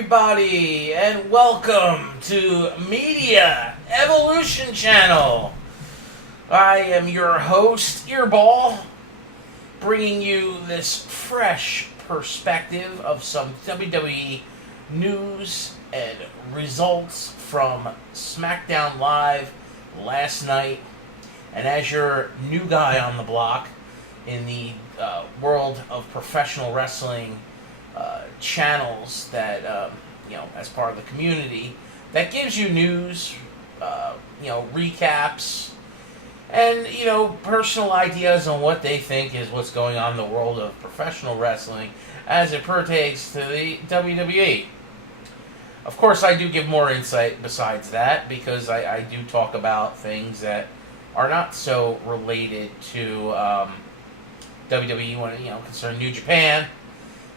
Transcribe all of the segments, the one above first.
everybody, and welcome to Media Evolution Channel. I am your host, Eirbal, bringing you this fresh perspective of some WWE news and results from Smackdown Live last night. And as your new guy on the block in the world of professional wrestling channels that, as part of the community, that gives you news, recaps, and, personal ideas on what they think is what's going on in the world of professional wrestling as it pertains to the WWE. Of course, I do give more insight besides that, because I do talk about things that are not so related to WWE when, concern New Japan,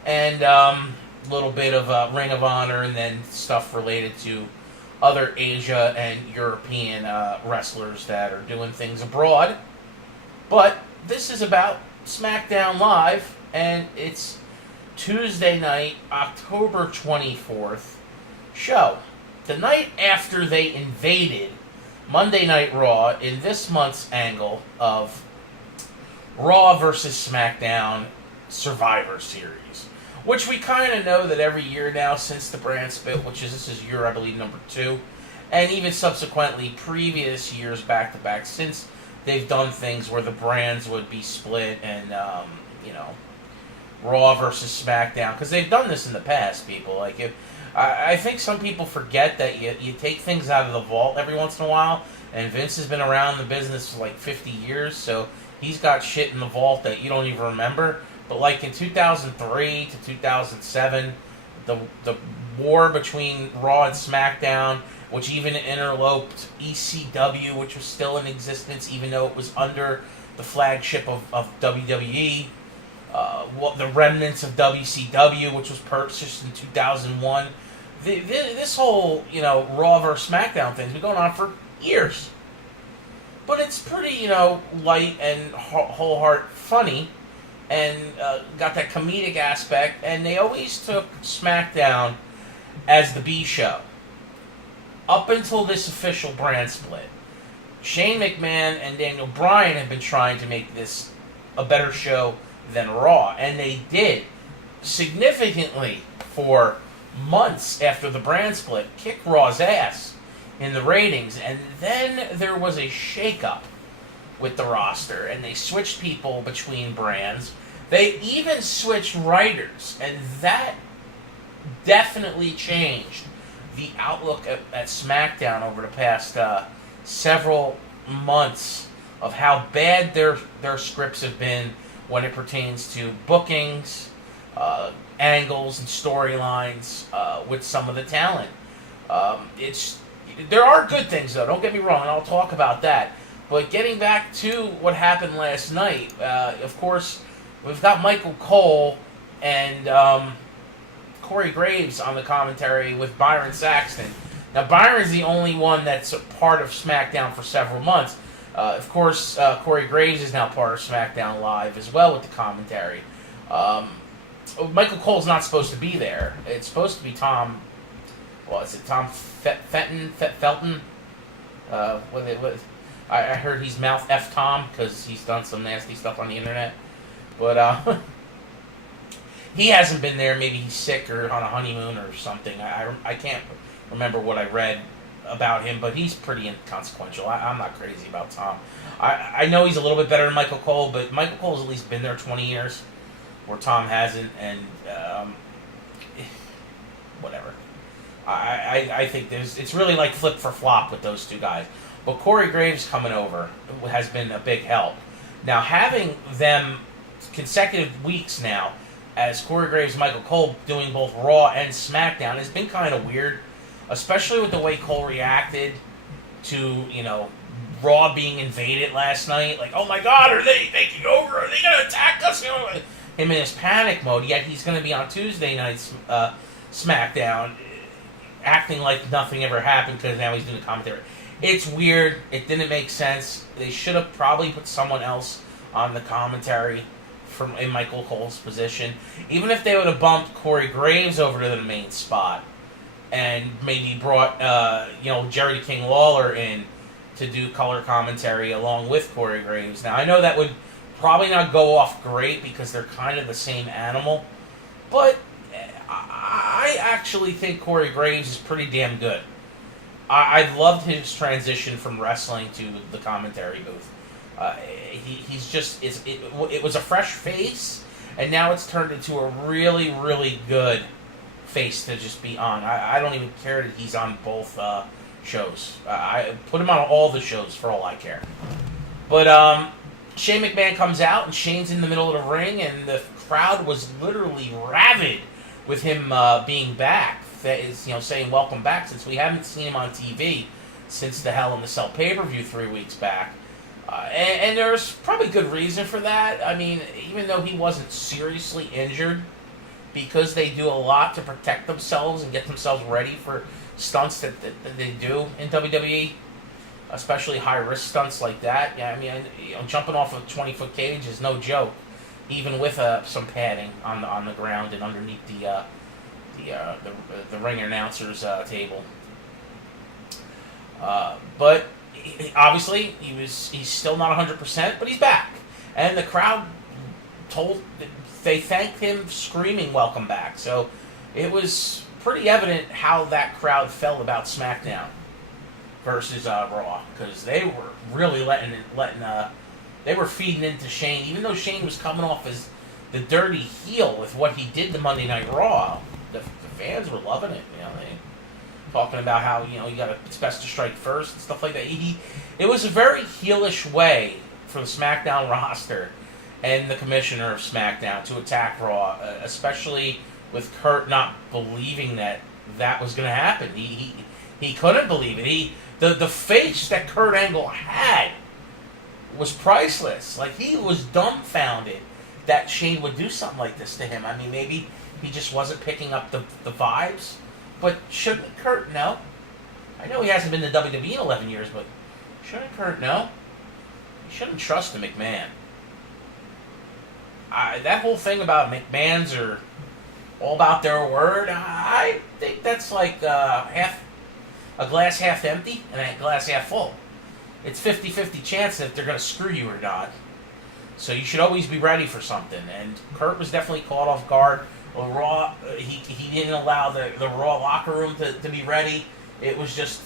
and a little bit of Ring of Honor, and then stuff related to other Asia and European wrestlers that are doing things abroad. But this is about SmackDown Live, and it's Tuesday night, October 24th show. The night after they invaded Monday Night Raw in this month's angle of Raw versus SmackDown Survivor Series, which we kind of know that every year now since the brand split, this is year, I believe, number 2, and even subsequently previous years back-to-back since they've done things where the brands would be split and, Raw versus SmackDown, because they've done this in the past, people. I think some people forget that you take things out of the vault every once in a while, and Vince has been around the business for like 50 years, so he's got shit in the vault that you don't even remember. But like in 2003 to 2007, the war between Raw and SmackDown, which even interloped ECW, which was still in existence even though it was under the flagship of WWE, the remnants of WCW, which was purchased in 2001. This whole, Raw versus SmackDown thing's been going on for years. But it's pretty, light and wholehearted funny, and got that comedic aspect, and they always took SmackDown as the B show. Up until this official brand split. Shane McMahon and Daniel Bryan have been trying to make this a better show than Raw, and they did significantly for months after the brand split, kick Raw's ass in the ratings, and then there was a shakeup with the roster, and they switched people between brands. They even switched writers, and that definitely changed the outlook at SmackDown over the past several months of how bad their scripts have been when it pertains to bookings, angles, and storylines with some of the talent. There are good things, though, don't get me wrong, and I'll talk about that. But getting back to what happened last night, of course, we've got Michael Cole and Corey Graves on the commentary with Byron Saxton. Now, Byron's the only one that's a part of SmackDown for several months. Of course, Corey Graves is now part of SmackDown Live as well with the commentary. Michael Cole's not supposed to be there. It's supposed to be Tom. Well, is it Tom Felton? I heard he's mouth F Tom because he's done some nasty stuff on the internet. But he hasn't been there. Maybe he's sick or on a honeymoon or something. I can't remember what I read about him, but he's pretty inconsequential. I'm not crazy about Tom. I know he's a little bit better than Michael Cole, but Michael Cole's at least been there 20 years, where Tom hasn't, and whatever. I think it's really like flip for flop with those two guys. But Corey Graves coming over has been a big help. Now, having them consecutive weeks now as Corey Graves and Michael Cole doing both Raw and SmackDown has been kind of weird, especially with the way Cole reacted to, Raw being invaded last night. Like, oh my God, are they taking over? Are they going to attack us? Him in his panic mode, yet he's going to be on Tuesday night's SmackDown acting like nothing ever happened because now he's doing the commentary. It's weird. It didn't make sense. They should have probably put someone else on the commentary in Michael Cole's position. Even if they would have bumped Corey Graves over to the main spot, and maybe brought Jerry the King Lawler in to do color commentary along with Corey Graves. Now I know that would probably not go off great because they're kind of the same animal, but I actually think Corey Graves is pretty damn good. I loved his transition from wrestling to the commentary booth. It was a fresh face, and now it's turned into a really, really good face to just be on. I don't even care that he's on both shows. I put him on all the shows for all I care. But Shane McMahon comes out, and Shane's in the middle of the ring, and the crowd was literally rabid with him being back. That is, saying welcome back, since we haven't seen him on TV since the Hell in the Cell pay-per-view 3 weeks back. And there's probably good reason for that. I mean, even though he wasn't seriously injured, because they do a lot to protect themselves and get themselves ready for stunts that they do in WWE, especially high-risk stunts like that. Yeah, I mean, jumping off a 20-foot cage is no joke, even with some padding on the ground and underneath the ring announcer's table. But obviously he's still not 100%, but he's back, and the crowd they thanked him, screaming "Welcome back!" So it was pretty evident how that crowd felt about SmackDown versus Raw, because they were really they were feeding into Shane, even though Shane was coming off as the dirty heel with what he did to Monday Night Raw. The fans were loving it, talking about how it's best to strike first and stuff like that. It was a very heelish way for the SmackDown roster and the commissioner of SmackDown to attack Raw, especially with Kurt not believing that was going to happen. He couldn't believe it. The face that Kurt Angle had was priceless. Like, he was dumbfounded that Shane would do something like this to him. I mean, maybe he just wasn't picking up the vibes, but shouldn't Kurt know? I know he hasn't been to WWE in 11 years, but shouldn't Kurt know? He shouldn't trust the McMahon. That whole thing about McMahons are all about their word, I think that's like a glass half empty and a glass half full. It's 50-50 chance that they're going to screw you or not. So you should always be ready for something. And Kurt was definitely caught off guard. Raw, he didn't allow the Raw locker room to be ready. It was just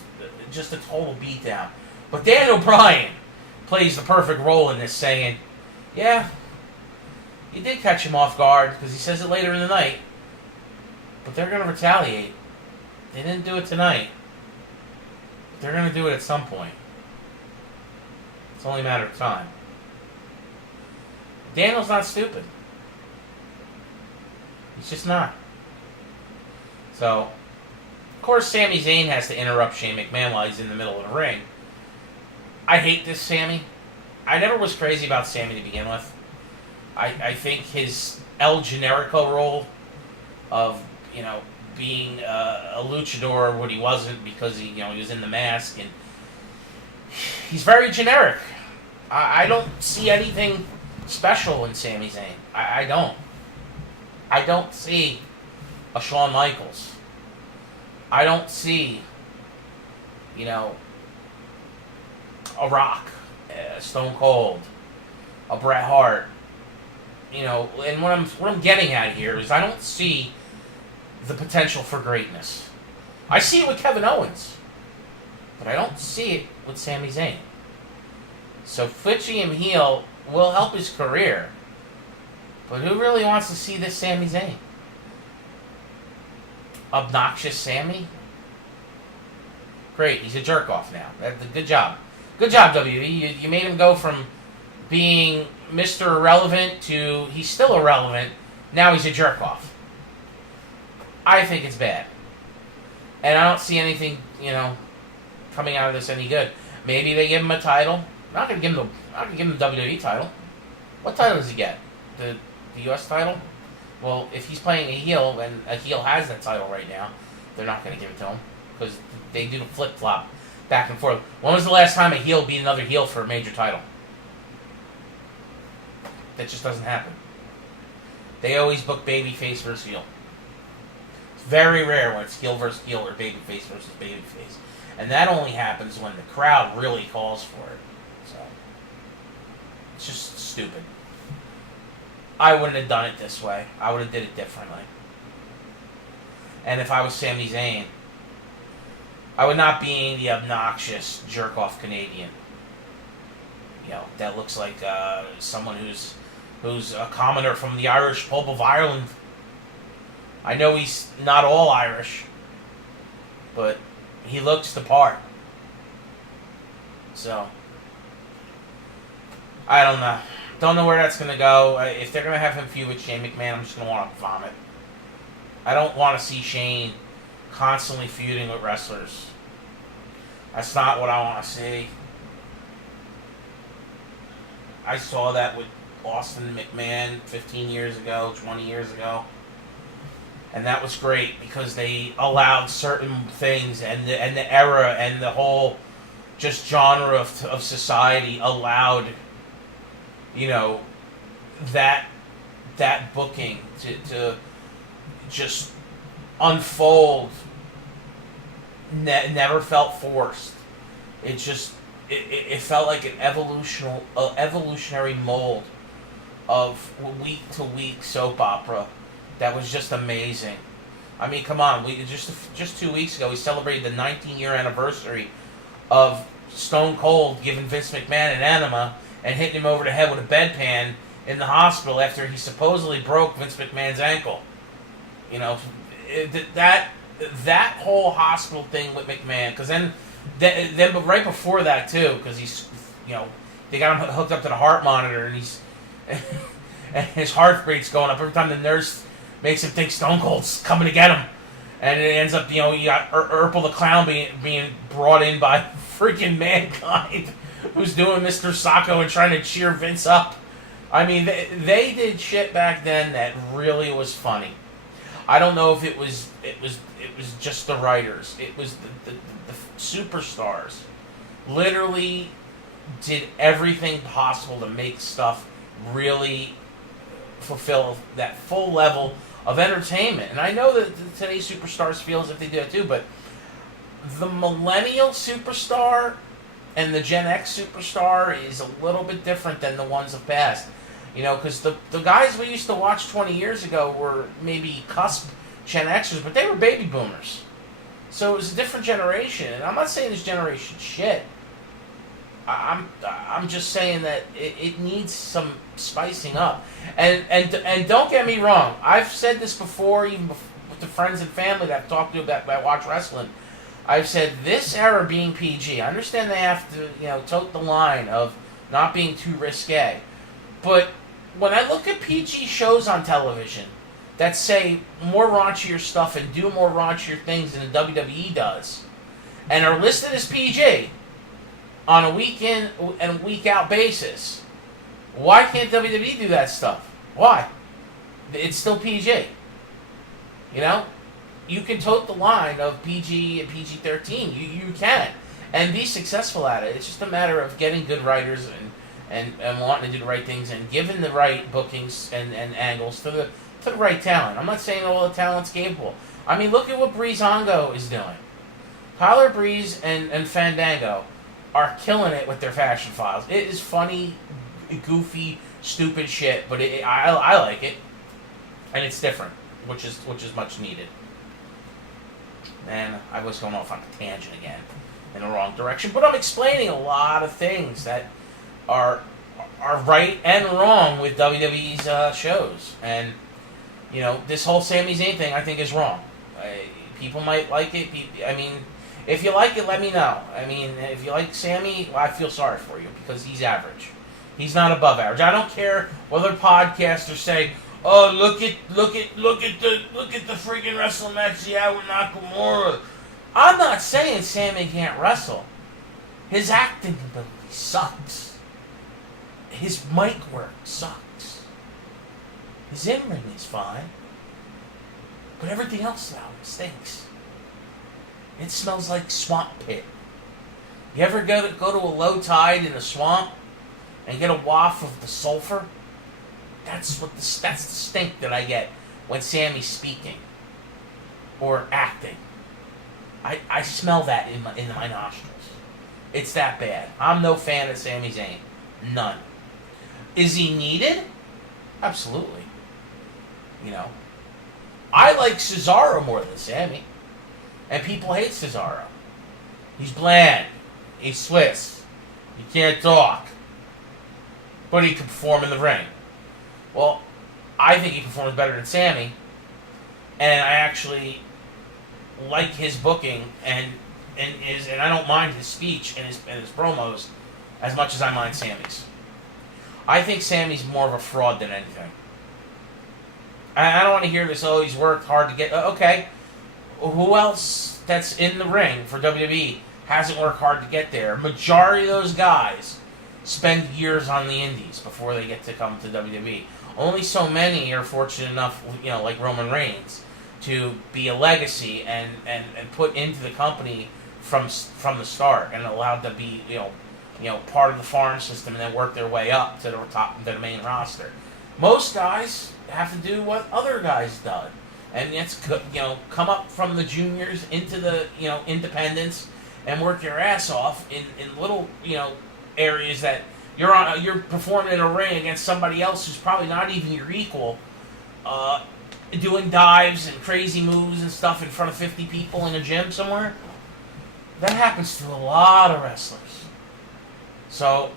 a total beatdown. But Dan O'Brien plays the perfect role in this, saying, yeah, you did catch him off guard, because he says it later in the night, but they're going to retaliate. They didn't do it tonight, but they're going to do it at some point. It's only a matter of time. Daniel's not stupid. He's just not. So, of course, Sami Zayn has to interrupt Shane McMahon while he's in the middle of the ring. I hate this Sami. I never was crazy about Sami to begin with. I think his El Generico role of, being a luchador, what he wasn't, because he was in the mask, and he's very generic. I don't see anything special in Sami Zayn. I don't. I don't see a Shawn Michaels. I don't see, a Rock, a Stone Cold, a Bret Hart. And what I'm getting at here is I don't see the potential for greatness. I see it with Kevin Owens, but I don't see it with Sami Zayn. So switching him heel will help his career, but who really wants to see this Sami Zayn? Obnoxious Sami? Great, he's a jerk-off now. Good job. Good job, WWE. You made him go from being Mr. Irrelevant to he's still irrelevant, now he's a jerk-off. I think it's bad. And I don't see anything, coming out of this any good. Maybe they give him a title. I'm not going to give him the WWE title. What title does he get? The US title? Well, if he's playing a heel, and a heel has that title right now, they're not going to give it to him, because they do the flip-flop back and forth. When was the last time a heel beat another heel for a major title? That just doesn't happen. They always book babyface versus heel. It's very rare when it's heel versus heel or babyface versus babyface. And that only happens when the crowd really calls for it. So, it's just stupid. I wouldn't have done it this way. I would have did it differently. And if I was Sami Zayn, I would not be the obnoxious jerk-off Canadian. You know, that looks like someone who's a commoner from the Irish pulp of Ireland. I know he's not all Irish, but he looks the part. So, I don't know. Don't know where that's going to go. If they're going to have him feud with Shane McMahon, I'm just going to want to vomit. I don't want to see Shane constantly feuding with wrestlers. That's not what I want to see. I saw that with Austin McMahon 15 years ago, 20 years ago. And that was great because they allowed certain things and the era and the whole just genre of society allowed, you know, that booking to just unfold. Never felt forced. It just it felt like an evolutionary mold of week to week soap opera that was just amazing. I mean, come on, we just 2 weeks ago we celebrated the 19-year anniversary of Stone Cold giving Vince McMahon an enema and hitting him over the head with a bedpan in the hospital after he supposedly broke Vince McMahon's ankle. You know, that whole hospital thing with McMahon, because then but right before that too, because he's, you know, they got him hooked up to the heart monitor and he's and his heart rate's going up every time the nurse makes him think Stone Cold's coming to get him, and it ends up, you know, you got Eirbal the Clown being brought in by freaking Mankind, who's doing Mr. Sacco and trying to cheer Vince up. I mean, they did shit back then that really was funny. I don't know if it was just the writers. It was the superstars literally did everything possible to make stuff really fulfill that full level of entertainment. And I know that today's superstars feel as if they do it too, but the millennial superstar and the Gen X superstar is a little bit different than the ones of past. You know, because the guys we used to watch 20 years ago were maybe cusp Gen Xers, but they were baby boomers. So it was a different generation. And I'm not saying this generation shit. I'm just saying that it needs some spicing up. And don't get me wrong. I've said this before, even with the friends and family that I've talked to about watch wrestling. I've said this era being PG. I understand they have to, you know, tote the line of not being too risque. But when I look at PG shows on television that say more raunchier stuff and do more raunchier things than the WWE does, and are listed as PG on a week in and week out basis, why can't WWE do that stuff? Why? It's still PG. You know? You can tote the line of PG and PG-13. You can. And be successful at it. It's just a matter of getting good writers and wanting to do the right things and giving the right bookings and angles to the right talent. I'm not saying all the talent's capable. I mean, look at what Breezango is doing. Tyler Breeze and Fandango are killing it with their fashion files. It is funny, goofy, stupid shit, but I like it, and it's different, which is much needed. And I was going off on a tangent again in the wrong direction, but I'm explaining a lot of things that are right and wrong with WWE's shows. And you know, this whole Sami Zayn thing I think is wrong. People might like it. I mean, if you like it, let me know. I mean, if you like Sami, well, I feel sorry for you because he's average. He's not above average. I don't care whether podcasters say, "Oh, look at the freaking wrestling match he had with Nakamura." I'm not saying Sami can't wrestle. His acting ability sucks. His mic work sucks. His in-ring is fine. But everything else about him stinks. It smells like swamp pit. You ever go to a low tide in a swamp and get a waft of the sulfur? That's the stink that I get when Sami's speaking. or acting. I smell that in my nostrils. It's that bad. I'm no fan of Sami Zayn. None. Is he needed? Absolutely. You know, I like Cesaro more than Sami, and people hate Cesaro. He's bland. He's Swiss. He can't talk, but he can perform in the ring. Well, I think he performs better than Sami, and I actually like his booking and I don't mind his speech and his promos as much as I mind Sami's. I think Sami's more of a fraud than anything. I don't want to hear this, oh, he's worked hard to get... Okay, who else that's in the ring for WWE hasn't worked hard to get there? Majority of those guys spend years on the indies before they get to come to WWE. Only so many are fortunate enough, you know, like Roman Reigns, to be a legacy and put into the company from the start and allowed to be, you know, part of the farm system and then work their way up to the top, to the main roster. Most guys have to do what other guys done, and it's, you know, come up from the juniors into the, you know, independents and work your ass off in little, you know, areas that you're performing in a ring against somebody else who's probably not even your equal, doing dives and crazy moves and stuff in front of 50 people in a gym somewhere. That happens to a lot of wrestlers. So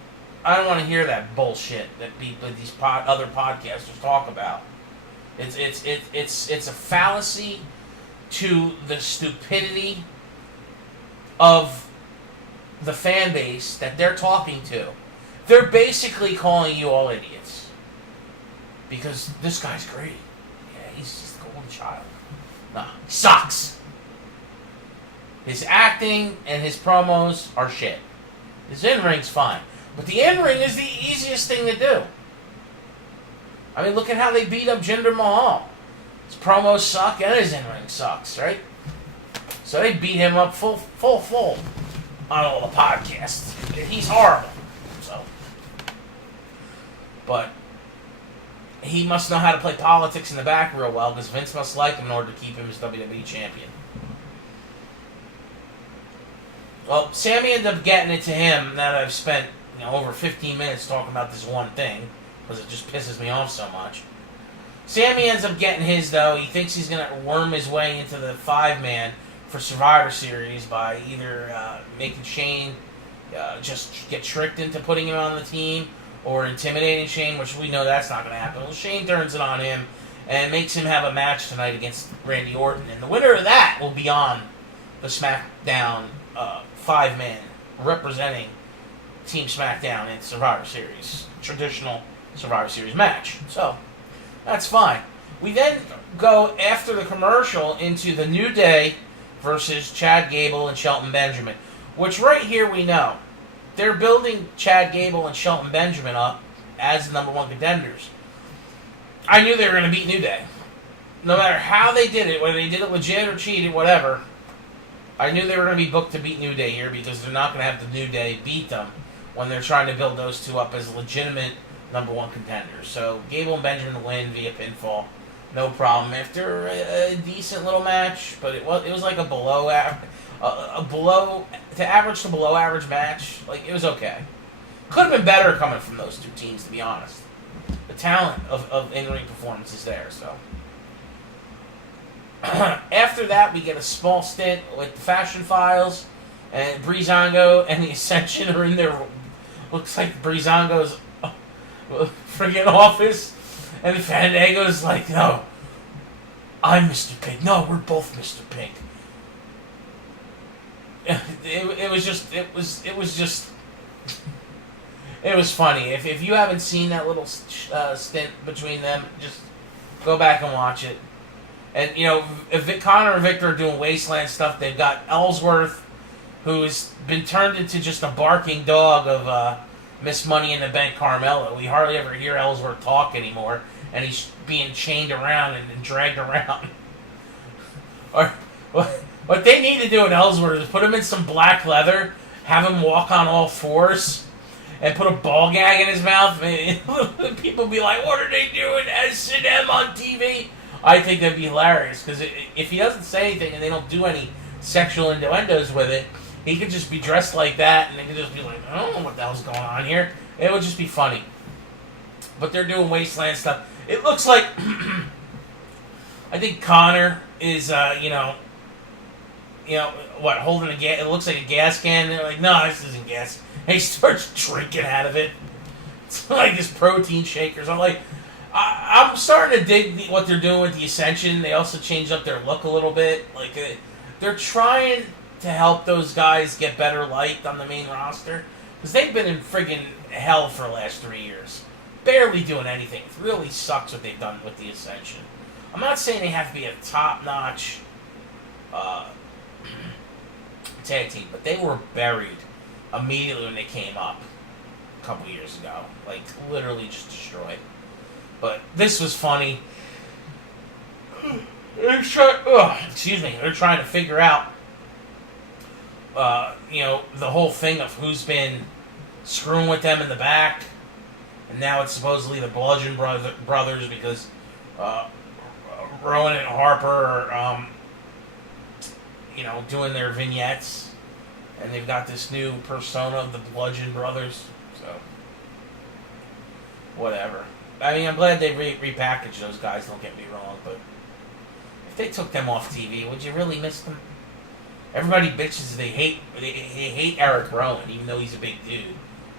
I don't want to hear that bullshit that these other podcasters talk about. It's a fallacy to the stupidity of the fan base that they're talking to. They're basically calling you all idiots because this guy's great. Yeah, he's just a golden child. Nah, he sucks. His acting and his promos are shit. His in-ring's fine. But the in-ring is the easiest thing to do. I mean, look at how they beat up Jinder Mahal. His promos suck and his in-ring sucks, right? So they beat him up full on all the podcasts. He's horrible. So, but he must know how to play politics in the back real well because Vince must like him in order to keep him as WWE champion. Well, Sami ended up getting it to him now that I've spent, you know, over 15 minutes talking about this one thing because it just pisses me off so much. Sami ends up getting his, though. He thinks he's going to worm his way into the 5-man for Survivor Series by either making Shane just get tricked into putting him on the team or intimidating Shane, which we know that's not going to happen. Well, Shane turns it on him and makes him have a match tonight against Randy Orton. And the winner of that will be on the SmackDown 5-man representing Team SmackDown in Survivor Series. Traditional Survivor Series match. So, that's fine. We then go, after the commercial, into the New Day versus Chad Gable and Shelton Benjamin. Which right here we know. They're building Chad Gable and Shelton Benjamin up as the number one contenders. I knew they were going to beat New Day. No matter how they did it, whether they did it legit or cheated, whatever, I knew they were going to be booked to beat New Day here because they're not going to have the New Day beat them when they're trying to build those two up as legitimate number one contenders. So Gable and Benjamin win via pinfall, no problem. After a decent little match, but it was like a below average match. Like, it was okay. Could have been better coming from those two teams, to be honest. The talent of in-ring performance is there, so. After that, we get a small stint with the Fashion Files, and Breezango and the Ascension are in there. Looks like Breezango's friggin' office, and Fandango's like, no, I'm Mr. Pink. No, we're both Mr. Pink. It was funny. If you haven't seen that little stint between them, just go back and watch it. And, you know, if Connor and Victor are doing Wasteland stuff, they've got Ellsworth, who's been turned into just a barking dog of Miss Money in the Bank Carmella. We hardly ever hear Ellsworth talk anymore, and he's being chained around and dragged around. Or what they need to do in Ellsworth is put him in some black leather, have him walk on all fours, and put a ball gag in his mouth. People be like, what are they doing? S&M on TV? I think that'd be hilarious, because if he doesn't say anything and they don't do any sexual innuendos with it, he could just be dressed like that, and they could just be like, I don't know what the hell's going on here. It would just be funny. But they're doing Wasteland stuff. It looks like, I think Connor is, holding a gas. It looks like a gas can. They're like, no, this isn't gas. And he starts drinking out of it. It's like this protein shakers. I'm like, I'm starting to dig what they're doing with the Ascension. They also changed up their look a little bit. Like, they're trying to help those guys get better liked on the main roster, because they've been in friggin' hell for the last 3 years. Barely doing anything. It really sucks what they've done with the Ascension. I'm not saying they have to be a top-notch tag team, but they were buried immediately when they came up a couple years ago. Like, literally just destroyed. But this was funny. They're trying to figure out, the whole thing of who's been screwing with them in the back. And now it's supposedly the Bludgeon Brothers, because Rowan and Harper are, doing their vignettes. And they've got this new persona of the Bludgeon Brothers. So, whatever. I mean, I'm glad they repackaged those guys, don't get me wrong, but if they took them off TV, would you really miss them? Everybody bitches they hate Eric Rowan, even though he's a big dude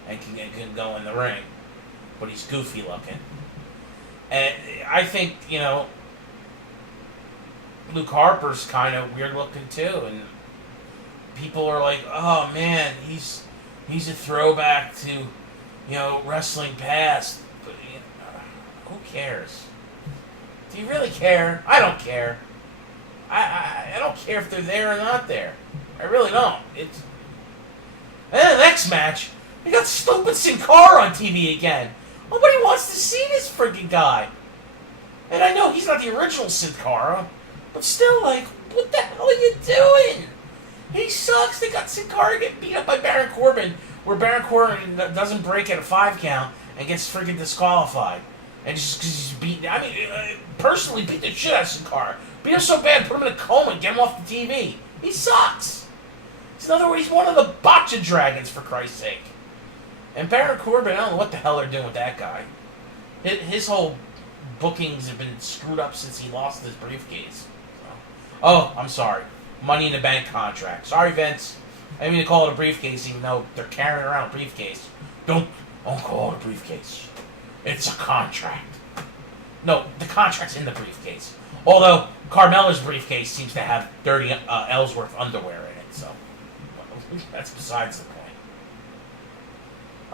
and can go in the ring, but he's goofy looking. And I think, Luke Harper's kind of weird looking too, and people are like, oh man, he's a throwback to, wrestling past. But, who cares? Do you really care? I don't care. I don't care if they're there or not there. I really don't. And then the next match, we got stupid Sin Cara on TV again. Nobody wants to see this freaking guy. And I know he's not the original Sin Cara, but still, like, what the hell are you doing? He sucks. They got Sin Cara getting beat up by Baron Corbin, where Baron Corbin doesn't break at a 5 count and gets freaking disqualified. And just because he's beaten, personally beat the shit out of Sin Cara. Beat him so bad, put him in a coma and get him off the TV. He sucks. In other words, he's one of the Botcha Dragons, for Christ's sake. And Baron Corbin, I don't know what the hell they're doing with that guy. His whole bookings have been screwed up since he lost his briefcase. Oh, I'm sorry. Money in the Bank contract. Sorry, Vince. I didn't mean to call it a briefcase, even though they're carrying around a briefcase. Don't call it a briefcase. It's a contract. No, the contract's in the briefcase. Although Carmella's briefcase seems to have dirty Ellsworth underwear in it, so that's besides the point.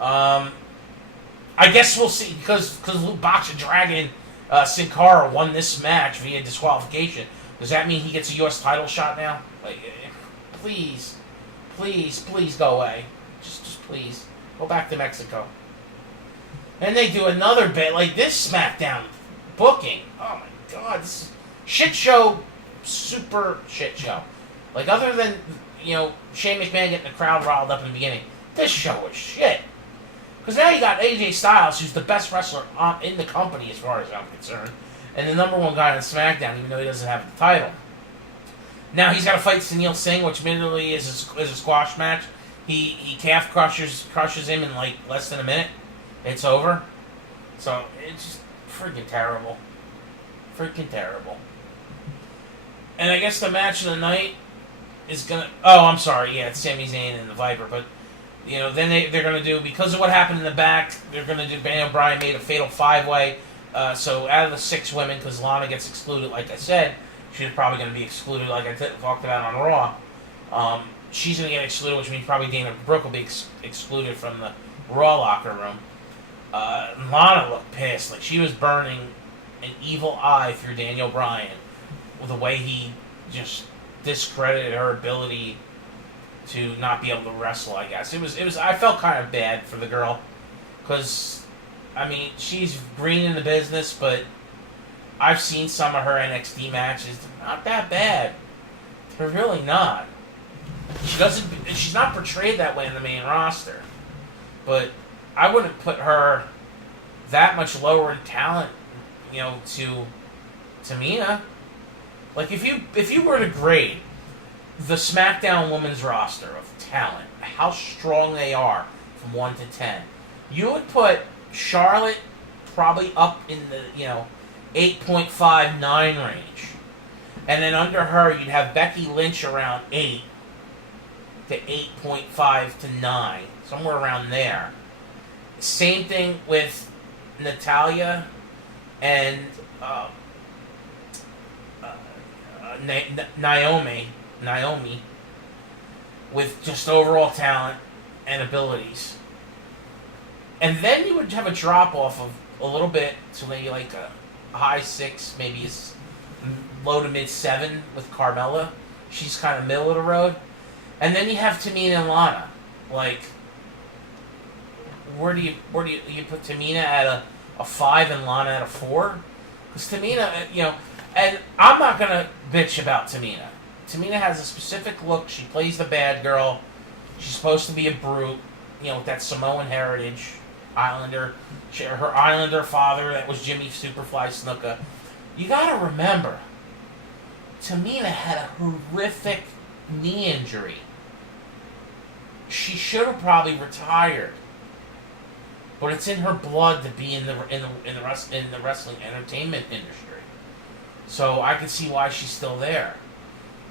I guess we'll see, because Luke Botcha Dragon Sin Cara won this match via disqualification. Does that mean he gets a U.S. title shot now? Like, please go away. Just please go back to Mexico. And they do another bit like this SmackDown booking. Oh my God, this is shit show, super shit show. Like, other than Shane McMahon getting the crowd riled up in the beginning, this show was shit. Because now you got AJ Styles, who's the best wrestler in the company as far as I'm concerned, and the number one guy on SmackDown, even though he doesn't have the title. Now he's got to fight Sunil Singh, which admittedly is a squash match. He calf crushes him in like less than a minute. It's over. So it's just freaking terrible. Freaking terrible. And I guess the match of the night is gonna. Oh, I'm sorry. Yeah, it's Sami Zayn and the Viper, but. Then they're going to do, because of what happened in the back, they're going to do, Daniel Bryan made a fatal 5-way. So out of the 6 women, because Lana gets excluded, like I said, she's probably going to be excluded, like I talked about on Raw. She's going to get excluded, which means probably Dana Brooke will be excluded from the Raw locker room. Lana looked pissed. Like, she was burning an evil eye through Daniel Bryan with the way he just discredited her ability to not be able to wrestle, I guess. It was. I felt kind of bad for the girl, because, I mean, she's green in the business, but I've seen some of her NXT matches. They're not that bad. They're really not. She's not portrayed that way in the main roster, but I wouldn't put her that much lower in talent, to Tamina. Like, if you were to grade the SmackDown Women's roster of talent, how strong they are from 1 to 10, you would put Charlotte probably up in the 8.5, 9 range, and then under her you'd have Becky Lynch around 8 to 8.5 to 9, somewhere around there. Same thing with Natalya and Naomi, with just overall talent and abilities. And then you would have a drop off of a little bit to maybe like a high 6, maybe a low to mid 7 with Carmella. She's kind of middle of the road. And then you have Tamina and Lana. Like, where do you put Tamina at a 5 and Lana at a 4? Because Tamina, and I'm not gonna bitch about Tamina. Tamina has a specific look. She plays the bad girl. She's supposed to be a brute, with that Samoan heritage, Islander. Her Islander father, that was Jimmy Superfly Snuka. You gotta remember, Tamina had a horrific knee injury. She should have probably retired, but it's in her blood to be in the wrestling entertainment industry. So I can see why she's still there.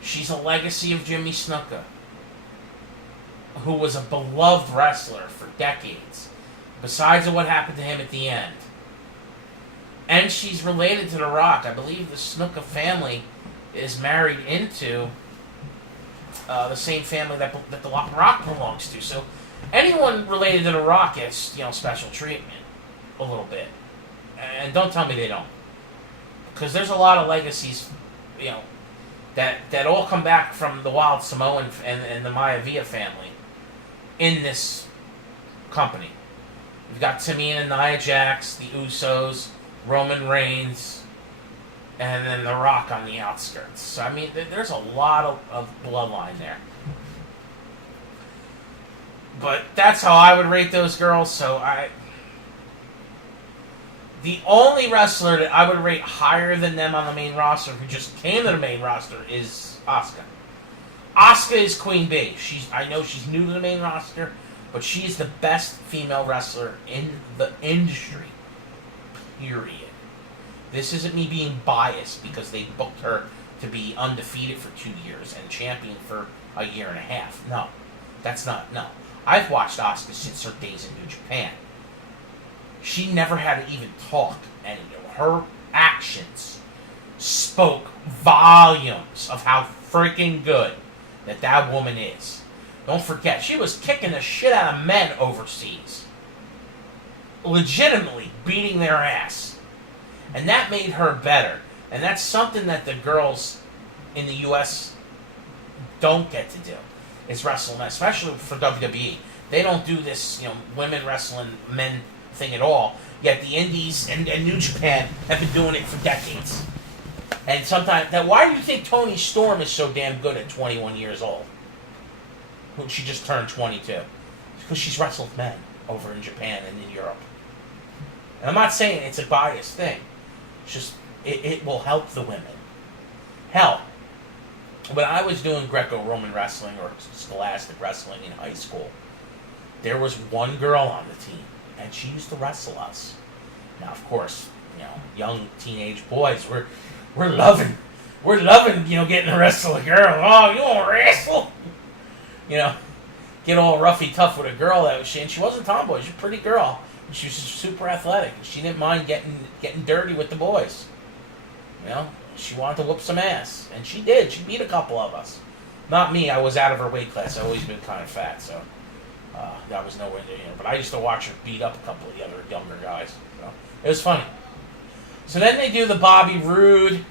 She's a legacy of Jimmy Snuka, who was a beloved wrestler for decades, besides what happened to him at the end. And she's related to The Rock. I believe the Snuka family is married into the same family that the Rock belongs to. So anyone related to The Rock gets, special treatment a little bit. And don't tell me they don't. Because there's a lot of legacies, that all come back from the Wild Samoan and the Maivia family in this company. You've got Tamina, Nia Jax, the Usos, Roman Reigns, and then The Rock on the outskirts. So, I mean, there's a lot of bloodline there. But that's how I would rate those girls, so the only wrestler that I would rate higher than them on the main roster, who just came to the main roster, is Asuka. Asuka is Queen Bee. I know she's new to the main roster, but she's the best female wrestler in the industry. Period. This isn't me being biased because they booked her to be undefeated for 2 years and champion for a year and a half. No. That's not. No. I've watched Asuka since her days in New Japan. She never had to even talk, and her actions spoke volumes of how freaking good that woman is. Don't forget, she was kicking the shit out of men overseas. Legitimately beating their ass. And that made her better. And that's something that the girls in the U.S. don't get to do, is wrestle men, especially for WWE. They don't do this, women wrestling men thing at all. Yet the Indies and New Japan have been doing it for decades. And sometimes, why do you think Toni Storm is so damn good at 21 years old? She just turned 22. Because she's wrestled men over in Japan and in Europe. And I'm not saying it's a biased thing. It's just, it will help the women. Hell, when I was doing Greco-Roman wrestling or scholastic wrestling in high school, there was one girl on the team, and she used to wrestle us. Now, of course, young teenage boys, we're loving, getting to wrestle a girl. Oh, you want to wrestle? Get all roughy tough with a girl and she wasn't tomboy. She's a pretty girl. She was super athletic. She didn't mind getting dirty with the boys. She wanted to whoop some ass, and she did. She beat a couple of us. Not me. I was out of her weight class. I've always been kind of fat, so that was nowhere near her. But I used to watch her beat up a couple of the other younger guys. It was funny. So then they do the Bobby Roode,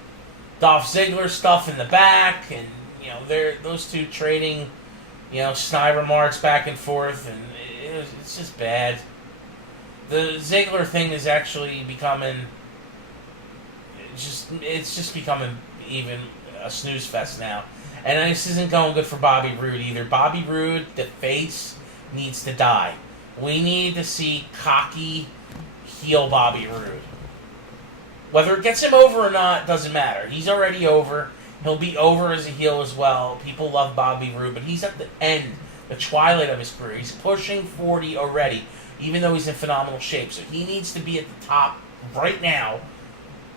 Dolph Ziggler stuff in the back, and those two trading, snide remarks back and forth, and it's just bad. The Ziggler thing is actually becoming it's just becoming even a snooze fest now. And this isn't going good for Bobby Roode either. Bobby Roode, the face, needs to die. We need to see cocky heel Bobby Roode. Whether it gets him over or not doesn't matter. He's already over. He'll be over as a heel as well. People love Bobby Roode, but he's at the end, the twilight of his career. He's pushing 40 already, even though he's in phenomenal shape. So he needs to be at the top right now.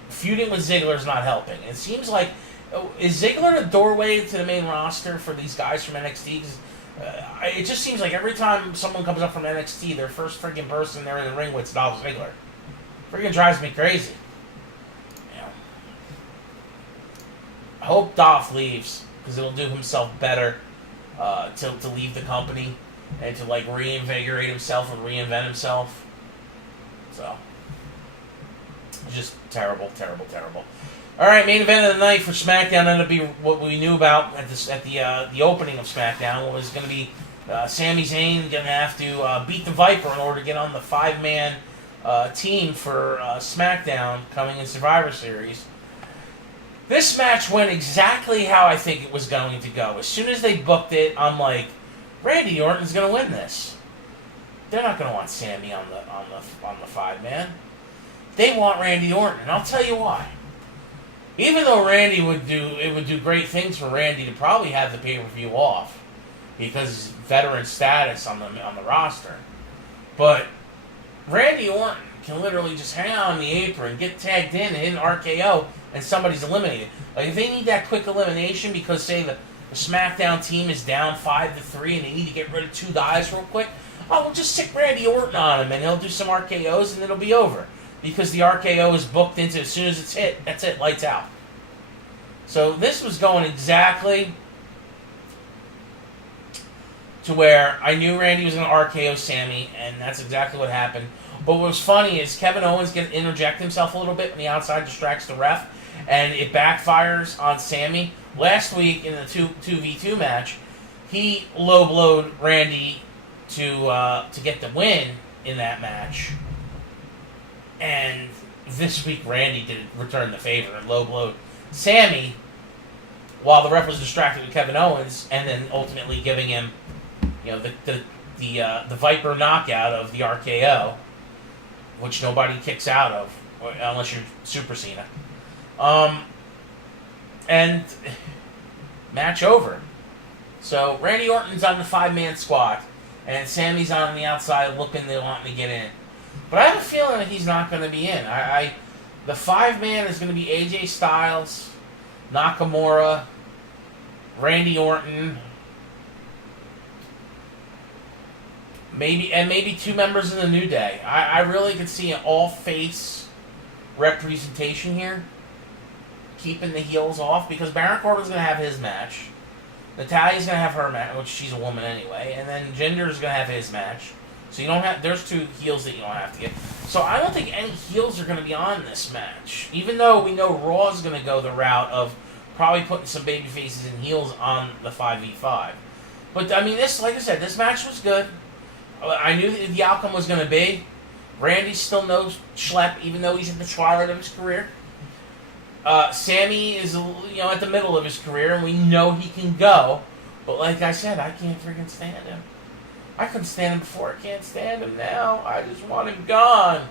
Feuding with Ziggler is not helping. It seems like, is Ziggler the doorway to the main roster for these guys from NXT? It just seems like every time someone comes up from NXT, their first freaking person they're in the ring with is Dolph Ziggler. Freaking drives me crazy. You know. I hope Dolph leaves, because it'll do himself better to leave the company and to like reinvigorate himself and reinvent himself. So, it's just terrible, terrible, terrible. All right, main event of the night for SmackDown ended up being what we knew about at the opening of SmackDown. Was going to be Sami Zayn going to have to beat the Viper in order to get on the 5-man team for SmackDown coming in Survivor Series. This match went exactly how I think it was going to go. As soon as they booked it, I'm like, Randy Orton's going to win this. They're not going to want Sami on the 5-man. They want Randy Orton, and I'll tell you why. Even though Randy would do great things for Randy to probably have the pay-per-view off because veteran status on the roster, but Randy Orton can literally just hang out on the apron, get tagged in, and hit an RKO, and somebody's eliminated. Like if they need that quick elimination because say the SmackDown team is down 5-3 and they need to get rid of 2 guys real quick, we'll just stick Randy Orton on him and he'll do some RKOs and it'll be over. Because the RKO is booked into as soon as it's hit, that's it, lights out. So this was going exactly to where I knew Randy was going to RKO Sami, and that's exactly what happened. But what was funny is Kevin Owens gets interject himself a little bit when the outside distracts the ref, and it backfires on Sami. Last week in the 2v2 match, he low-blowed Randy to get the win in that match. And this week, Randy did return the favor and low-blowed Sami while the ref was distracted with Kevin Owens, and then ultimately giving him, the Viper knockout of the RKO, which nobody kicks out of unless you're Super Cena. And match over. So Randy Orton's on the 5-man squad, and Sami's on the outside wanting to get in. But I have a feeling that he's not going to be in. The 5-man is going to be AJ Styles, Nakamura, Randy Orton, maybe 2 members of the New Day. I really could see an all-face representation here, keeping the heels off, because Baron Corbin's going to have his match. Natalia's going to have her match, which she's a woman anyway, and then Jinder's going to have his match. So you don't have. There's 2 heels that you don't have to get. So I don't think any heels are going to be on this match, even though we know Raw's going to go the route of probably putting some baby faces and heels on the 5v5. But I mean, this, like I said, this match was good. I knew that the outcome was going to be. Randy still knows schlep, even though he's in the twilight of his career. Sami is at the middle of his career, and we know he can go. But like I said, I can't freaking stand him. I couldn't stand him before. I can't stand him now. I just want him gone.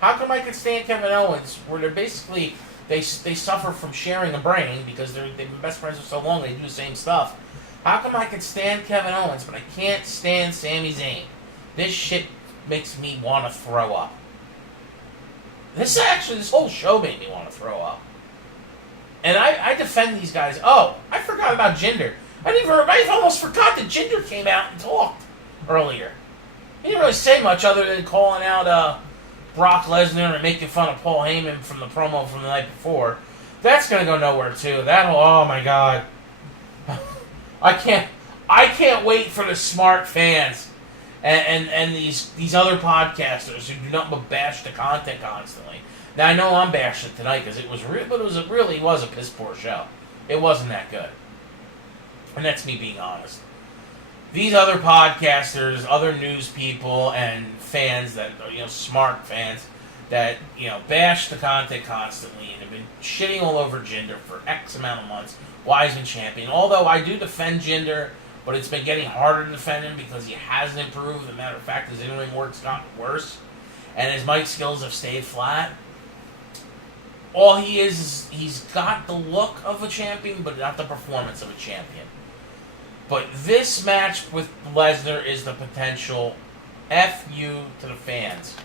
How come I could stand Kevin Owens, where they're basically they suffer from sharing a brain because they've been best friends for so long they do the same stuff? How come I could stand Kevin Owens, but I can't stand Sami Zayn? This shit makes me want to throw up. This whole show made me want to throw up. And I defend these guys. Oh, I forgot about Jinder. I almost forgot that Jinder came out and talked earlier. He didn't really say much other than calling out Brock Lesnar and making fun of Paul Heyman from the promo from the night before. That's going to go nowhere, too. Oh my God. I can't wait for the smart fans and these other podcasters who do nothing but bash the content constantly. Now, I know I'm bashing it tonight because it was really was a piss poor show. It wasn't that good. And that's me being honest. These other podcasters, other news people, and fans that smart fans that bash the content constantly and have been shitting all over Jinder for X amount of months. Why he's been champion. Although I do defend Jinder, but it's been getting harder to defend him because he hasn't improved. As a matter of fact, his in-ring work's gotten worse, and his mic skills have stayed flat. all he is he's got the look of a champion, but not the performance of a champion. But this match with Lesnar is the potential F you to the fans.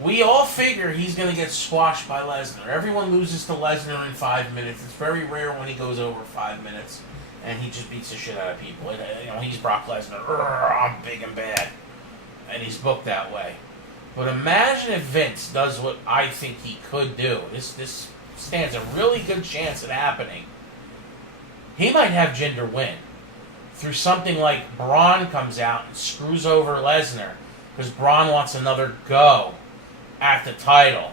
We all figure he's going to get squashed by Lesnar. Everyone loses to Lesnar in 5 minutes. It's very rare when he goes over 5 minutes and he just beats the shit out of people. He's Brock Lesnar. I'm big and bad. And he's booked that way. But imagine if Vince does what I think he could do. This stands a really good chance at happening. He might have Jinder win through something like Braun comes out and screws over Lesnar because Braun wants another go at the title,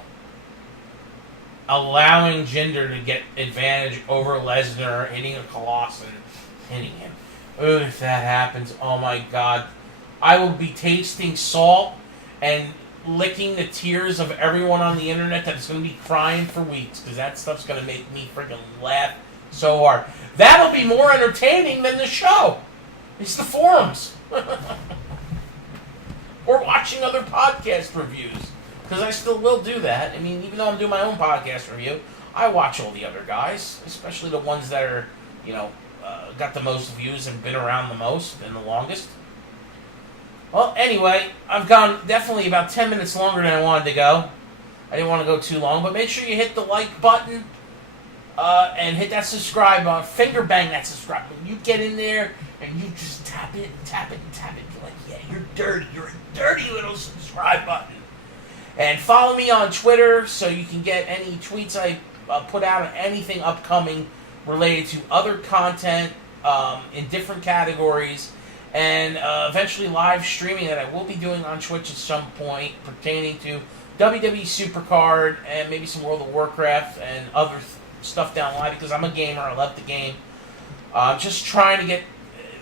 allowing Jinder to get advantage over Lesnar, hitting a Colossus and hitting him. Ooh, if that happens, oh my God. I will be tasting salt and licking the tears of everyone on the internet that's going to be crying for weeks because that stuff's going to make me freaking laugh so hard. That'll be more entertaining than the show. It's the forums. Or watching other podcast reviews. Because I still will do that. I mean, even though I'm doing my own podcast review, I watch all the other guys, especially the ones that are, got the most views and been around the most and the longest. Well, anyway, I've gone definitely about 10 minutes longer than I wanted to go. I didn't want to go too long, but make sure you hit the like button and hit that subscribe button. Finger bang that subscribe button. You get in there and you just tap it, tap it, tap it. You're like, yeah, you're dirty. You're a dirty little subscribe button. And follow me on Twitter so you can get any tweets I put out on anything upcoming related to other content in different categories. And eventually live streaming that I will be doing on Twitch at some point pertaining to WWE Supercard and maybe some World of Warcraft and other stuff down the line because I'm a gamer. I love the game. Just trying to get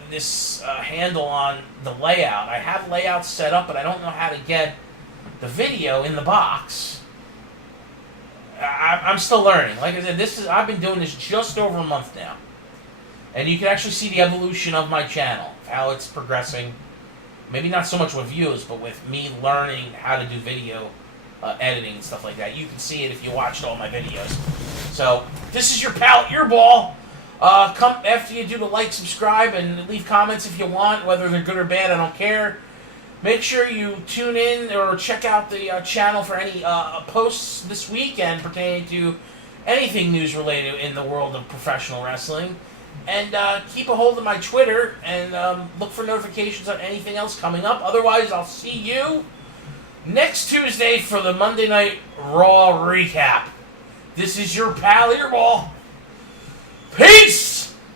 this handle on the layout. I have layouts set up, but I don't know how to get the video in the box. I'm still learning. Like I said, I've been doing this just over a month now. And you can actually see the evolution of my channel, how it's progressing. Maybe not so much with views, but with me learning how to do video editing and stuff like that. You can see it if you watched all my videos. So, this is your pal Eirbal. Come after you do the like, subscribe, and leave comments if you want, whether they're good or bad, I don't care. Make sure you tune in or check out the channel for any posts this weekend pertaining to anything news related in the world of professional wrestling. And keep a hold of my Twitter and look for notifications on anything else coming up. Otherwise, I'll see you next Tuesday for the Monday Night Raw recap. This is your pal Eirbal. Peace!